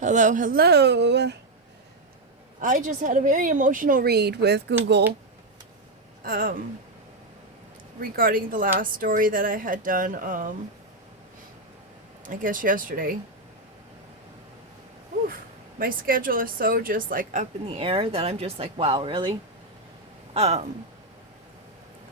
Hello, hello. I just had a very emotional read with Google um, regarding the last story that I had done, I guess yesterday. Whew. My schedule is so just like up in the air that I'm just like, wow, really? Um,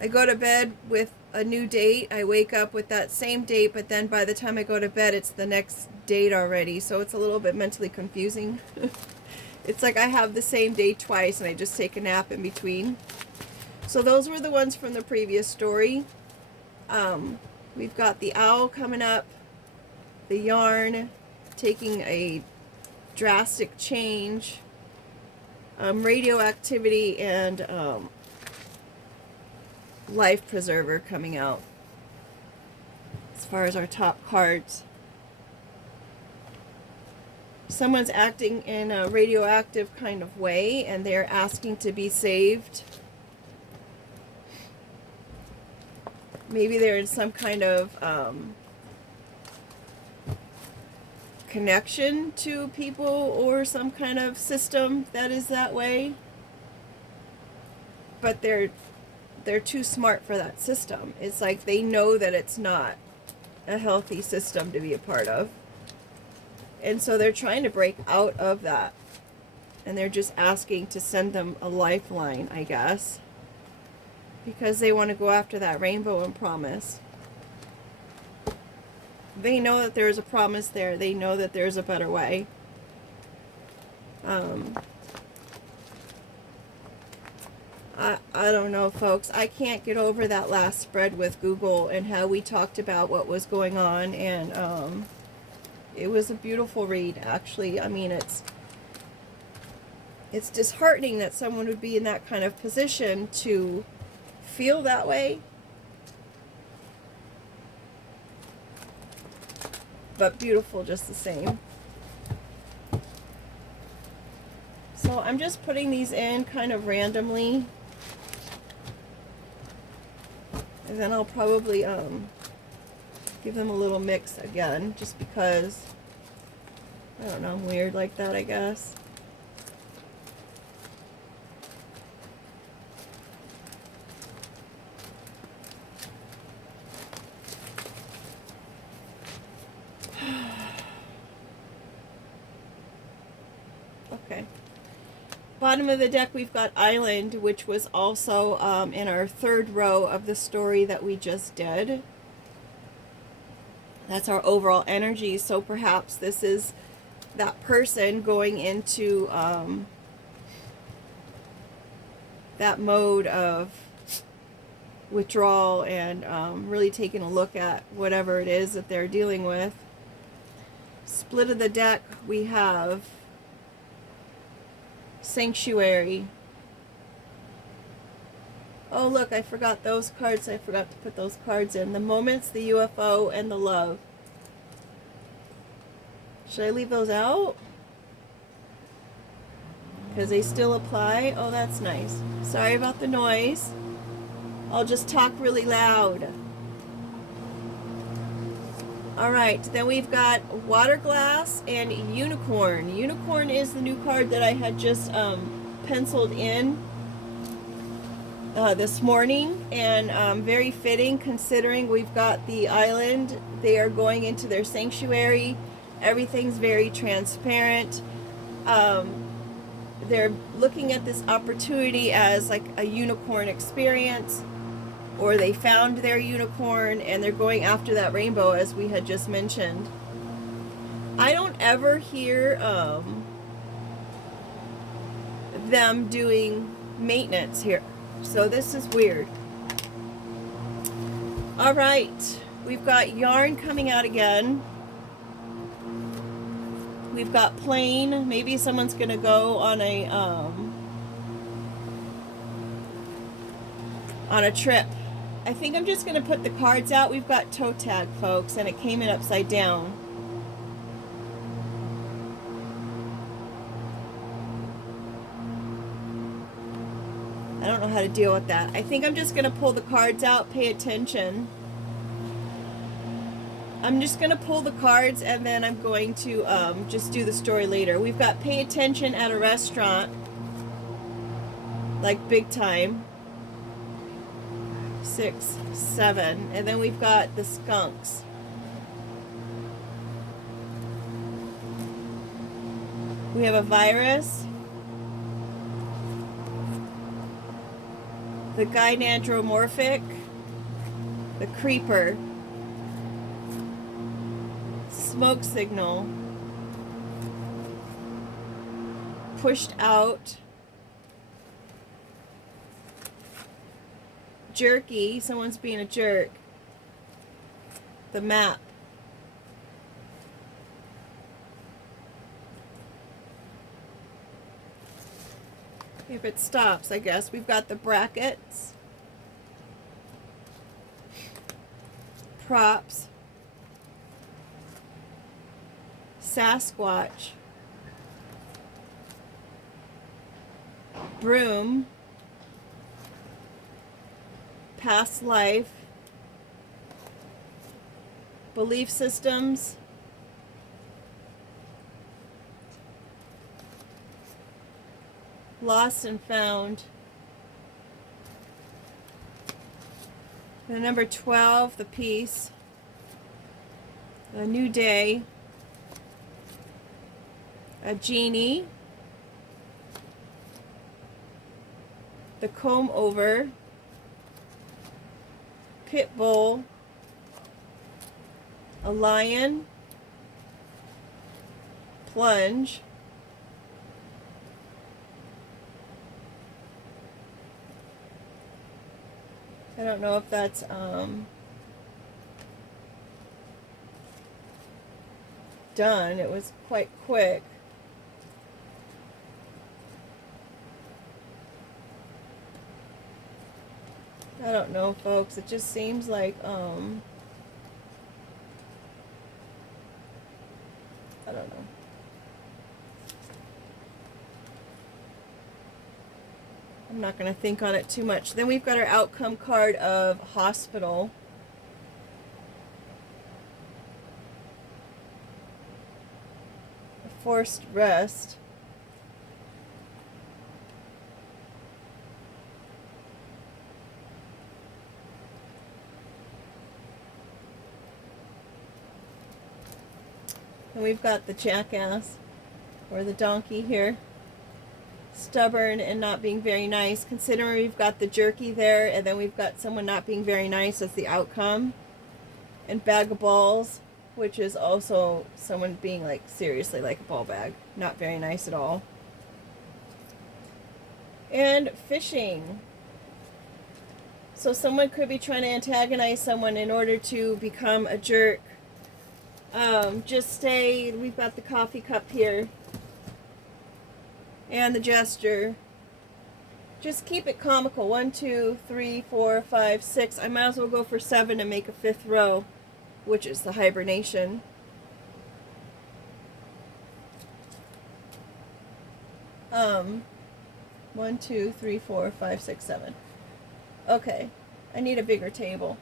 I go to bed with a new date. I wake up with that same date, but then by the time I go to bed, it's the next date already. So it's a little bit mentally confusing. It's like I have the same day twice and I just take a nap in between. So those were the ones from the previous story. We've got the owl coming up, the yarn taking a drastic change, radioactivity, and life preserver coming out as far as our top cards. Someone's acting in a radioactive kind of way and they're asking to be saved. Maybe they're in some kind of connection to people or some kind of system that is that way. But they're too smart for that system. It's like they know that it's not a healthy system to be a part of. And so they're trying to break out of that. And they're just asking to send them a lifeline, I guess. Because they want to go after that rainbow and promise. They know that there's a promise there. They know that there's a better way. I don't know, folks. I can't get over that last spread with Google and how we talked about what was going on. And it was a beautiful read, actually. I mean, it's disheartening that someone would be in that kind of position to feel that way. But beautiful just the same. So I'm just putting these in kind of randomly. And then I'll probably give them a little mix again, just because, I don't know, I'm weird like that, I guess. Okay. Bottom of the deck, we've got Island, which was also in our third row of the story that we just did. That's our overall energy. So perhaps this is that person going into that mode of withdrawal and really taking a look at whatever it is that they're dealing with. Split of the deck, we have Sanctuary. Oh, look, I forgot those cards. I forgot to put those cards in. The Moments, the UFO, and the Love. Should I leave those out? Because they still apply. Oh, that's nice. Sorry about the noise. I'll just talk really loud. Alright, then we've got Water Glass and Unicorn. Unicorn is the new card that I had just penciled in this morning, and very fitting considering we've got the island. They are going into their sanctuary. Everything's very transparent. They're looking at this opportunity as like a unicorn experience, or they found their unicorn and they're going after that rainbow, as we had just mentioned. I don't ever hear them doing maintenance here, so this is weird. All right, we've got yarn coming out again. We've got plane. Maybe someone's gonna go on a trip. I think I'm just going to put the cards out. We've got toe tag, folks, and it came in upside down. I don't know how to deal with that. I think I'm just going to pull the cards out, pay attention. I'm just going to pull the cards and then I'm going to just do the story later. We've got pay attention at a restaurant, like big time. 6, 7. And then we've got the skunks. We have a virus. The gynandromorphic. The creeper. Smoke signal. Pushed out. Jerky. Someone's being a jerk. The map. If it stops, I guess. We've got the brackets. Props. Sasquatch. Broom. Past life. Belief systems. Lost and found. The number 12, the peace. A new day. A genie. The comb over. Pit bull. A lion. Plunge. I don't know if that's done. It was quite quick. I don't know, folks. It just seems like I don't know. I'm not going to think on it too much. Then we've got our outcome card of hospital. A forced rest. And we've got the jackass, or the donkey here. Stubborn and not being very nice. Considering we've got the jerky there, and then we've got someone not being very nice as the outcome. And bag of balls, which is also someone being like seriously like a ball bag. Not very nice at all. And fishing. So someone could be trying to antagonize someone in order to become a jerk. Just stay, we've got the coffee cup here. And the gesture. Just keep it comical. 1, 2, 3, 4, 5, 6. I might as well go for 7 and make a 5th row, which is the hibernation. One, 2, 3, 4, 5, 6, 7. Okay, I need a bigger table.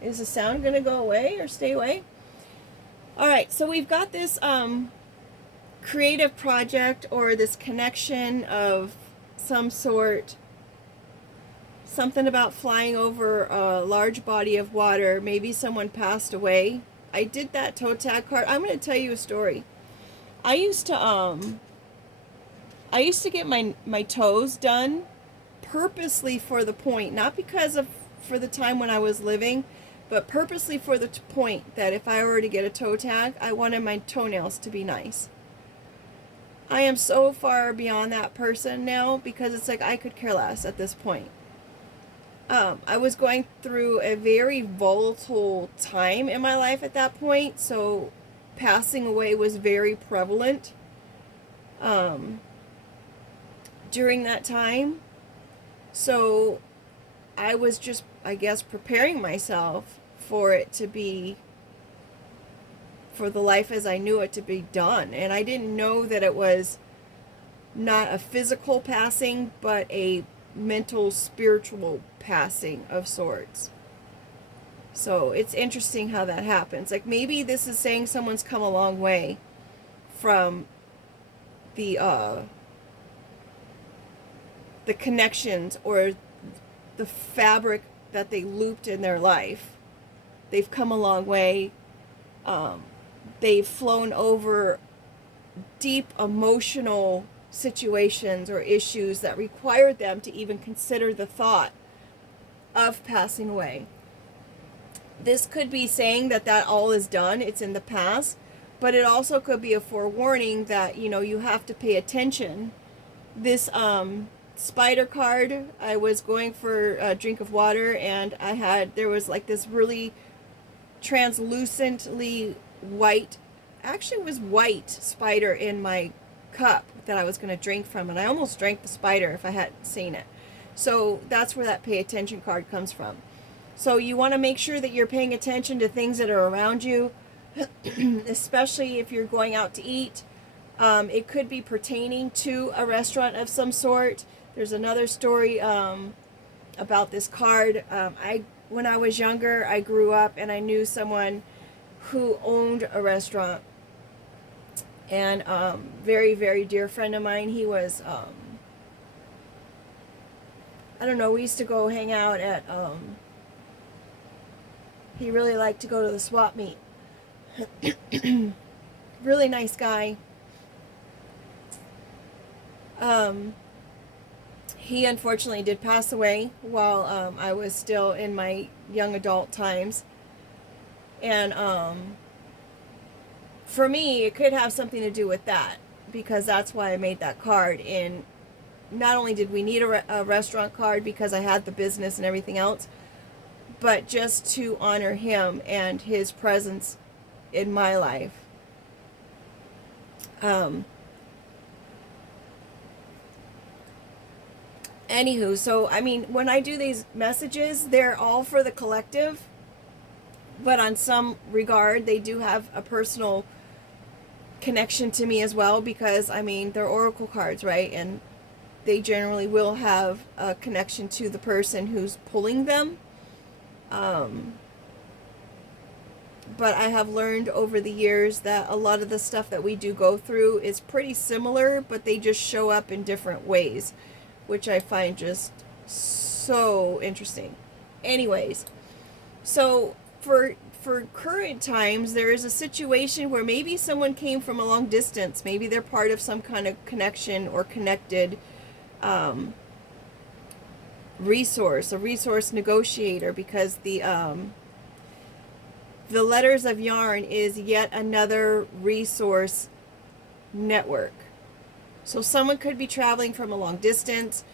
Is the sound gonna go away or stay away? All right, so we've got this creative project or this connection of some sort. Something about flying over a large body of water. Maybe someone passed away. I did that toe tag card. I'm going to tell you a story. I used to get my toes done purposely for the point, not because of for the time when I was living, but purposely for the point that if I were to get a toe tag, I wanted my toenails to be nice. I am so far beyond that person now because it's like I could care less at this point. I was going through a very volatile time in my life at that point, so passing away was very prevalent during that time. So I was just, I guess, preparing myself for it to be, for the life as I knew it to be done. And I didn't know that it was not a physical passing, but a mental, spiritual passing of sorts. So it's interesting how that happens. Like maybe this is saying someone's come a long way from the connections or the fabric that they looped in their life. They've come a long way. They've flown over deep emotional situations or issues that required them to even consider the thought of passing away. This could be saying that all is done, it's in the past, but it also could be a forewarning that, you have to pay attention. This spider card, I was going for a drink of water, and there was like this really translucently white, actually it was white spider in my cup that I was going to drink from, and I almost drank the spider if I hadn't seen it. So that's where that pay attention card comes from. So you want to make sure that you're paying attention to things that are around you, especially if you're going out to eat. It could be pertaining to a restaurant of some sort. There's another story about this card. When I was younger, I grew up and I knew someone who owned a restaurant. And very, very dear friend of mine. He was, I don't know, we used to go hang out at, he really liked to go to the swap meet. Really nice guy. He unfortunately did pass away while I was still in my young adult times. And for me, it could have something to do with that, because that's why I made that card. And not only did we need a restaurant card because I had the business and everything else, but just to honor him and his presence in my life. Anywho, so I mean, when I do these messages, they're all for the collective, but on some regard, they do have a personal connection to me as well, because I mean, they're oracle cards, right? And they generally will have a connection to the person who's pulling them. But I have learned over the years that a lot of the stuff that we do go through is pretty similar, but they just show up in different ways, which I find just so interesting. Anyways, so for current times, there is a situation where maybe someone came from a long distance. Maybe they're part of some kind of connection or connected resource, a resource negotiator, because the Letters of Yarn is yet another resource network. So someone could be traveling from a long distance.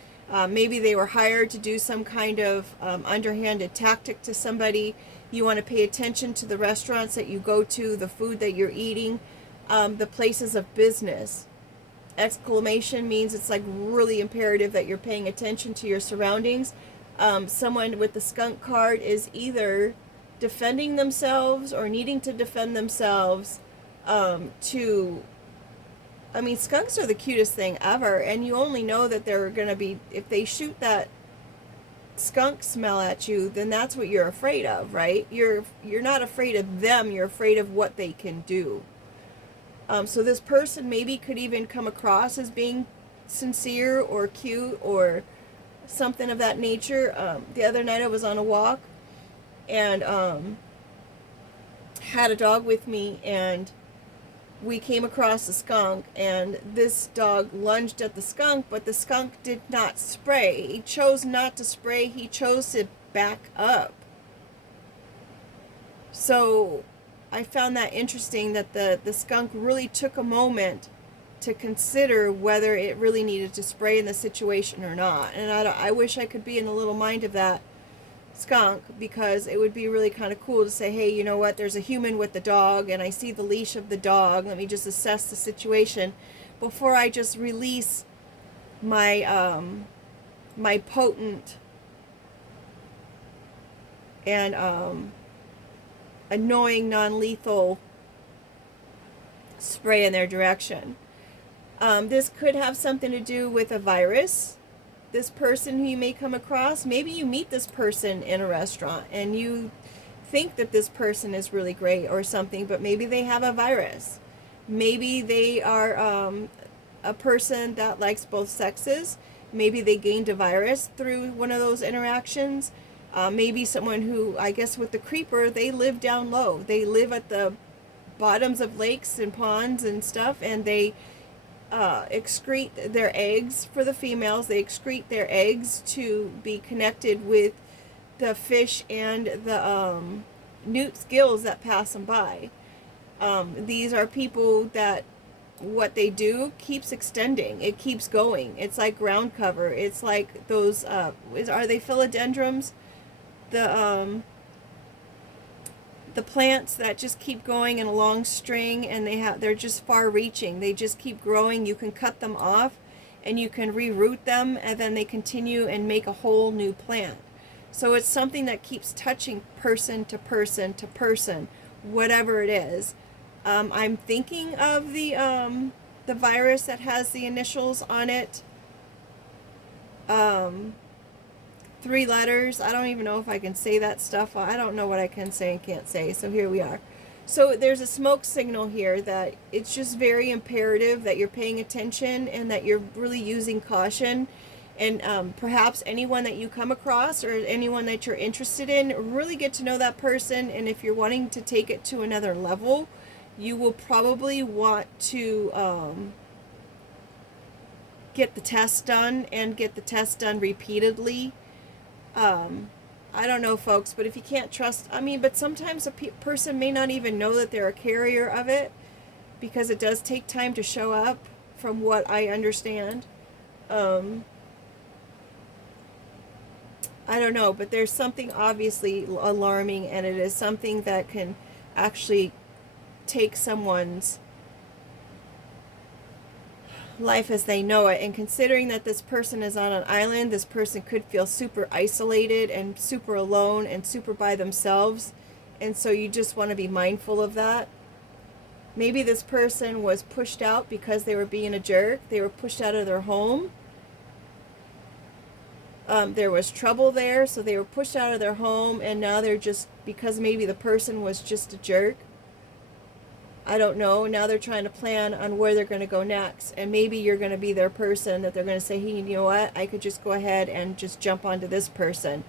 Maybe they were hired to do some kind of underhanded tactic to somebody. You want to pay attention to the restaurants that you go to, the food that you're eating, the places of business. Exclamation means it's like really imperative that you're paying attention to your surroundings. Someone with the skunk card is either defending themselves or needing to defend themselves I mean, skunks are the cutest thing ever, and you only know that they're going to be, if they shoot that skunk smell at you, then that's what you're afraid of, right? You're not afraid of them, you're afraid of what they can do. So this person maybe could even come across as being sincere or cute or something of that nature. The other night I was on a walk and had a dog with me, and we came across a skunk, and this dog lunged at the skunk, but the skunk did not spray. He chose not to spray. He chose to back up. So I found that interesting, that the skunk really took a moment to consider whether it really needed to spray in the situation or not. And I wish I could be in the little mind of that skunk, because it would be really kind of cool to say, hey, you know what, there's a human with the dog and I see the leash of the dog, let me just assess the situation before I just release my my potent and annoying non-lethal spray in their direction. This could have something to do with a virus. This person who you may come across, maybe you meet this person in a restaurant and you think that this person is really great or something, but maybe they have a virus. Maybe they are a person that likes both sexes. Maybe they gained a virus through one of those interactions. Maybe someone who, I guess with the creeper, they live down low. They live at the bottoms of lakes and ponds and stuff, and they excrete their eggs for the females. They excrete their eggs to be connected with the fish and the newt gills that pass them by. These are people that what they do keeps extending. It keeps going. It's like ground cover. It's like those, are they philodendrons? The plants that just keep going in a long string, and they're just far reaching. They just keep growing. You can cut them off and you can reroot them, and then they continue and make a whole new plant. So it's something that keeps touching person to person to person, whatever it is. I'm thinking of the virus that has the initials on it. 3 letters. I don't even know if I can say that stuff. I don't know what I can say and can't say. So here we are. So there's a smoke signal here that it's just very imperative that you're paying attention and that you're really using caution. And perhaps anyone that you come across or anyone that you're interested in, really get to know that person. And if you're wanting to take it to another level, you will probably want to get the test done, and get the test done repeatedly. I don't know, folks, but if you can't trust, but sometimes a person may not even know that they're a carrier of it, because it does take time to show up, from what I understand. I don't know, but there's something obviously alarming, and it is something that can actually take someone's life as they know it. And considering that this person is on an island, this person could feel super isolated and super alone and super by themselves. And so you just want to be mindful of that. Maybe this person was pushed out because they were being a jerk. They were pushed out of their home. There was trouble there, so they were pushed out of their home, and now they're just, because maybe the person was just a jerk, I don't know, now they're trying to plan on where they're going to go next. And maybe you're going to be their person that they're going to say, hey, you know what, I could just go ahead and just jump onto this person,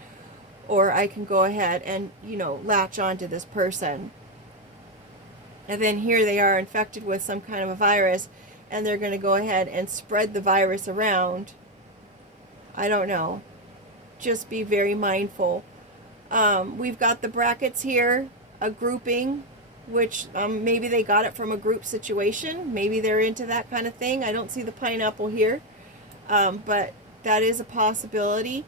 or I can go ahead and, latch onto this person. And then here they are infected with some kind of a virus, and they're going to go ahead and spread the virus around. I don't know. Just be very mindful. We've got the brackets here, a grouping, which maybe they got it from a group situation. Maybe they're into that kind of thing. I don't see the pineapple here, but that is a possibility.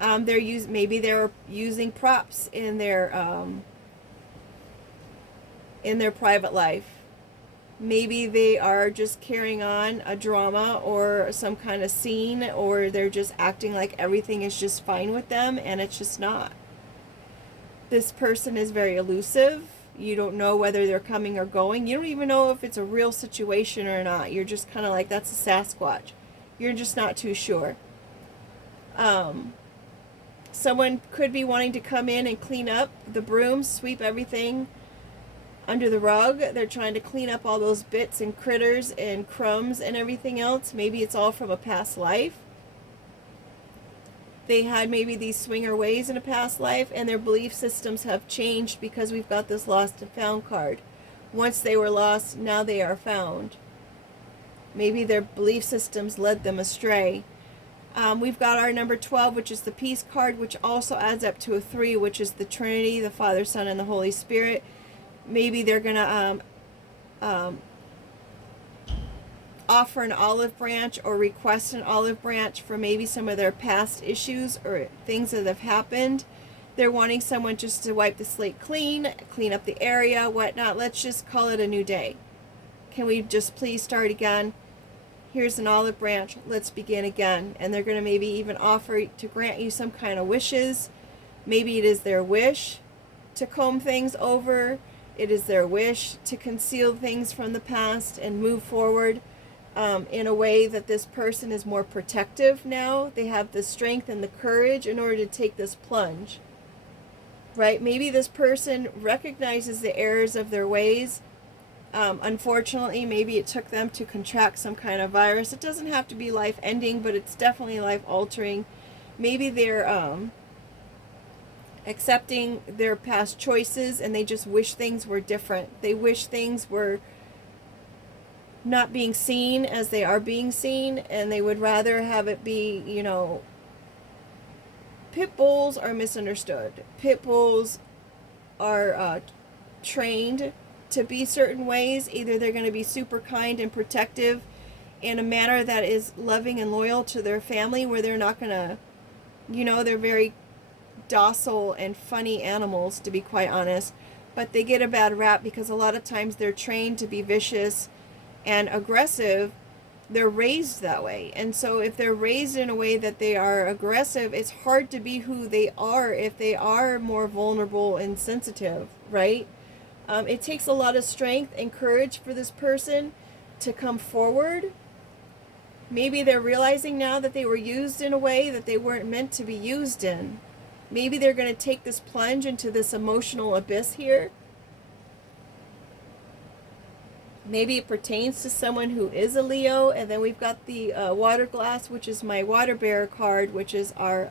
Maybe they're using props in their private life. Maybe they are just carrying on a drama or some kind of scene, or they're just acting like everything is just fine with them, and it's just not. This person is very elusive. You don't know whether they're coming or going. You don't even know if it's a real situation or not. You're just kind of like, that's a Sasquatch. You're just not too sure. Someone could be wanting to come in and clean up the broom, sweep everything under the rug. They're trying to clean up all those bits and critters and crumbs and everything else. Maybe it's all from a past life. They had maybe these swinger ways in a past life, and their belief systems have changed because we've got this lost and found card. Once they were lost, now they are found. Maybe their belief systems led them astray. We've got our number 12, which is the peace card, which also adds up to a 3, which is the Trinity, the Father, Son, and the Holy Spirit. Maybe they're going to offer an olive branch or request an olive branch for maybe some of their past issues or things that have happened. They're wanting someone just to wipe the slate clean up the area, whatnot. Let's just call it a new day. Can we just please start again? Here's an olive branch. Let's begin again. And they're going to maybe even offer to grant you some kind of wishes. Maybe it is their wish to comb things over. It is their wish to conceal things from the past and move forward in a way that this person is more protective now. They have the strength and the courage in order to take this plunge. right? Maybe this person recognizes the errors of their ways. Unfortunately, maybe it took them to contract some kind of virus. It doesn't have to be life ending, but it's definitely life altering. Maybe they're accepting their past choices and they just wish things were different. They wish things were not being seen as they are being seen, and they would rather have it be, pit bulls are misunderstood. Pit bulls are trained to be certain ways. Either they're going to be super kind and protective in a manner that is loving and loyal to their family, where they're not going to, they're very docile and funny animals, to be quite honest. But they get a bad rap because a lot of times they're trained to be vicious and aggressive. They're raised that way. And so if they're raised in a way that they are aggressive, it's hard to be who they are if they are more vulnerable and sensitive, right? It takes a lot of strength and courage for this person to come forward. Maybe they're realizing now that they were used in a way that they weren't meant to be used in. Maybe they're going to take this plunge into this emotional abyss here. Maybe it pertains to someone who is a Leo. And then we've got the water glass, which is my water bearer card, which is our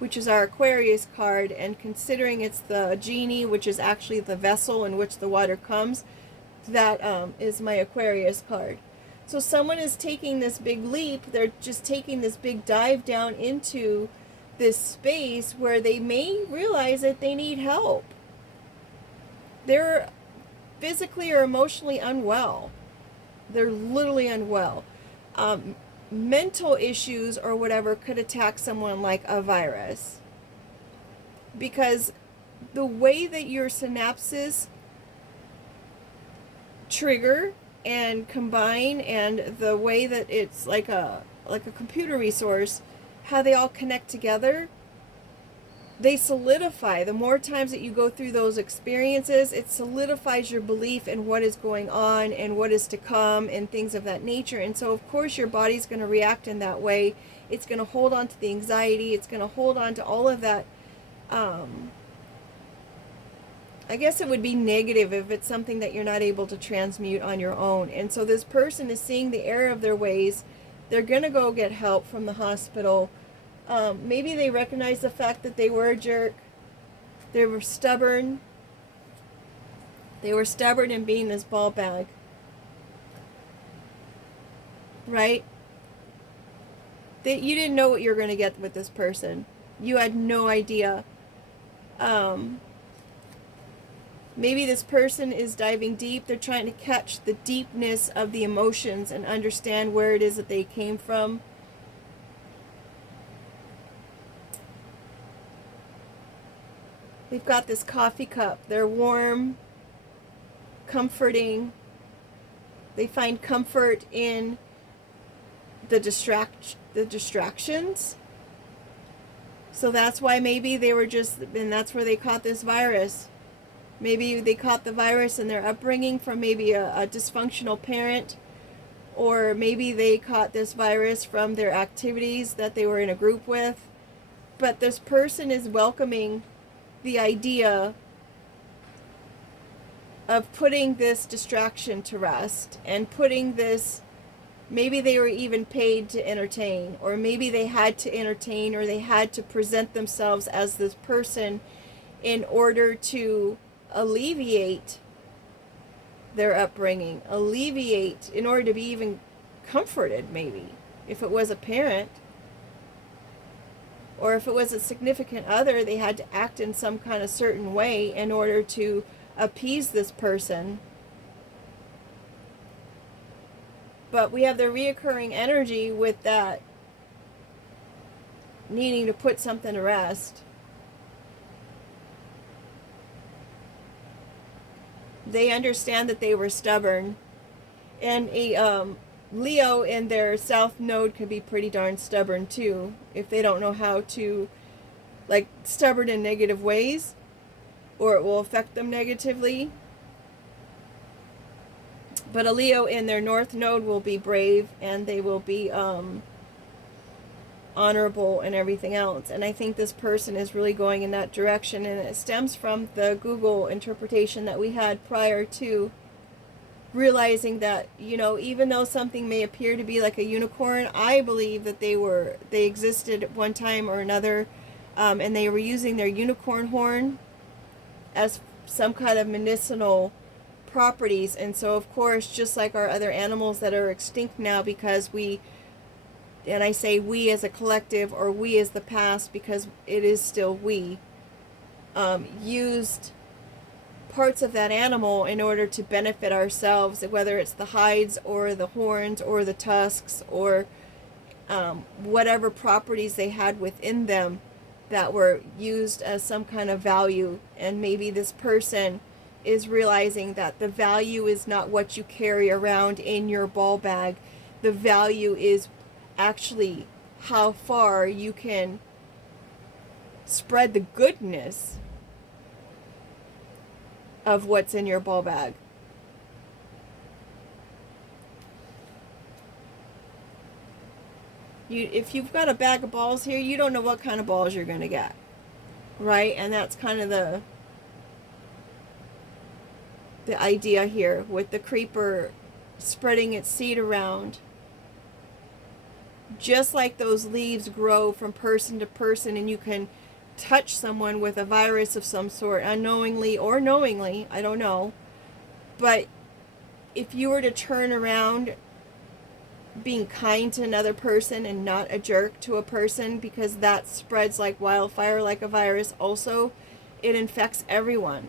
Aquarius card. And considering it's the genie, which is actually the vessel in which the water comes, that is my Aquarius card. So someone is taking this big leap. They're just taking this big dive down into this space where they may realize that they need help. They're physically or emotionally unwell. They're literally unwell. Mental issues or whatever could attack someone like a virus. Because the way that your synapses trigger and combine, and the way that it's like a computer resource, how they all connect together, they solidify. The more times that you go through those experiences, it solidifies your belief in what is going on and what is to come and things of that nature. And so of course your body's going to react in that way. It's going to hold on to the anxiety. It's going to hold on to all of that. I guess it would be negative if it's something that you're not able to transmute on your own. And so this person is seeing the error of their ways. They're going to go get help from the hospital. Maybe they recognize the fact that they were a jerk. They were stubborn. They were stubborn in being this ball bag. Right? You didn't know what you were going to get with this person. You had no idea. Maybe this person is diving deep. They're trying to catch the deepness of the emotions and understand where it is that they came from. They've got this coffee cup. They're warm, comforting. They find comfort in the distractions. So that's why maybe they were and that's where they caught this virus. Maybe they caught the virus in their upbringing from maybe a dysfunctional parent, or maybe they caught this virus from their activities that they were in a group with. But this person is welcoming the idea of putting this distraction to rest and putting this, maybe they were even paid to entertain, or maybe they had to entertain, or they had to present themselves as this person in order to alleviate their upbringing, in order to be even comforted, maybe, if it was a parent. Or if it was a significant other, they had to act in some kind of certain way in order to appease this person. But we have the reoccurring energy with that needing to put something to rest. They understand that they were stubborn. And a Leo in their south node can be pretty darn stubborn too, if they don't know how to, like, stubborn in negative ways, or it will affect them negatively. But a Leo in their north node will be brave, and they will be honorable and everything else. And I think this person is really going in that direction, and it stems from the Google interpretation that we had prior to realizing that, you know, even though something may appear to be like a unicorn, I believe that they existed at one time or another, and they were using their unicorn horn as some kind of medicinal properties. And so of course, just like our other animals that are extinct now, because we, and I say we as a collective, or we as the past, because it is still we, used parts of that animal in order to benefit ourselves, whether it's the hides or the horns or the tusks or whatever properties they had within them that were used as some kind of value. And maybe this person is realizing that the value is not what you carry around in your ball bag. The value is actually how far you can spread the goodness of what's in your ball bag. If you've got a bag of balls here, you don't know what kind of balls you're going to get, right? And that's kind of the idea here with the creeper spreading its seed around. Just like those leaves grow from person to person, and you can touch someone with a virus of some sort, unknowingly or knowingly, I don't know. But if you were to turn around being kind to another person and not a jerk to a person, because that spreads like wildfire, like a virus also, it infects everyone.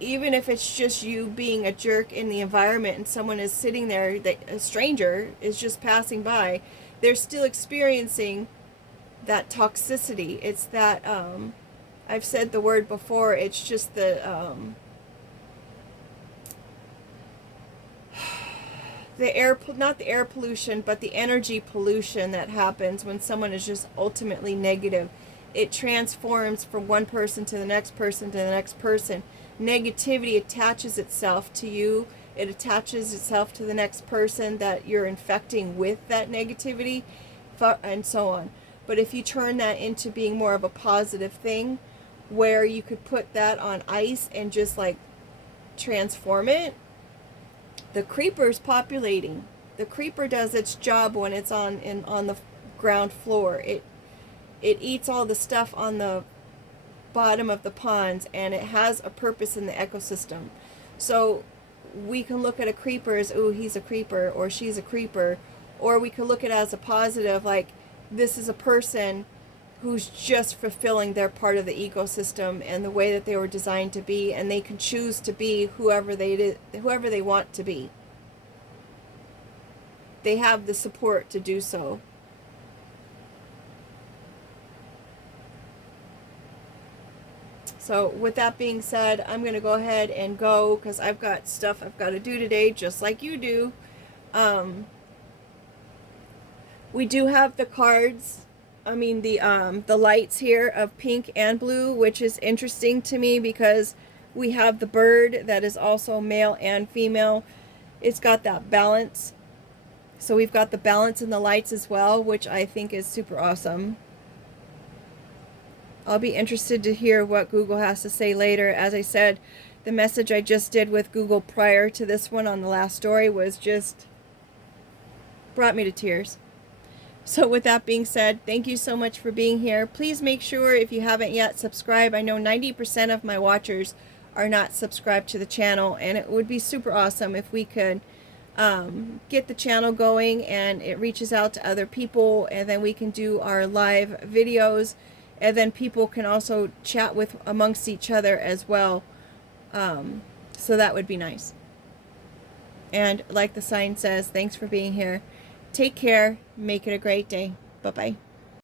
Even if it's just you being a jerk in the environment and someone is sitting there, a stranger is just passing by, they're still experiencing that toxicity. It's that, I've said the word before, it's just the air, not the air pollution, but the energy pollution that happens when someone is just ultimately negative. It transforms from one person to the next person to the next person. Negativity attaches itself to you. It attaches itself to the next person that you're infecting with that negativity, and so on. But if you turn that into being more of a positive thing, where you could put that on ice and just like transform it, the creeper's populating. The creeper does its job when it's on the ground floor. It eats all the stuff on the bottom of the ponds, and it has a purpose in the ecosystem. So we can look at a creeper as, oh, he's a creeper or she's a creeper, or we can look at it as a positive, like this is a person who's just fulfilling their part of the ecosystem and the way that they were designed to be, and they can choose to be whoever they want to be. They have the support to do so. So with that being said, I'm going to go ahead and go, because I've got stuff I've got to do today, just like you do. We do have the cards, I mean the lights here of pink and blue, which is interesting to me because we have the bird that is also male and female. It's got that balance. So we've got the balance in the lights as well, which I think is super awesome. I'll be interested to hear what Google has to say later. As I said, the message I just did with Google prior to this one on the last story was just brought me to tears. So with that being said, thank you so much for being here. Please make sure, if you haven't yet, subscribe. I know 90% of my watchers are not subscribed to the channel, and it would be super awesome if we could get the channel going and it reaches out to other people, and then we can do our live videos, and then people can also chat with amongst each other as well. So that would be nice. And like the sign says, thanks for being here. Take care. Make it a great day. Bye-bye.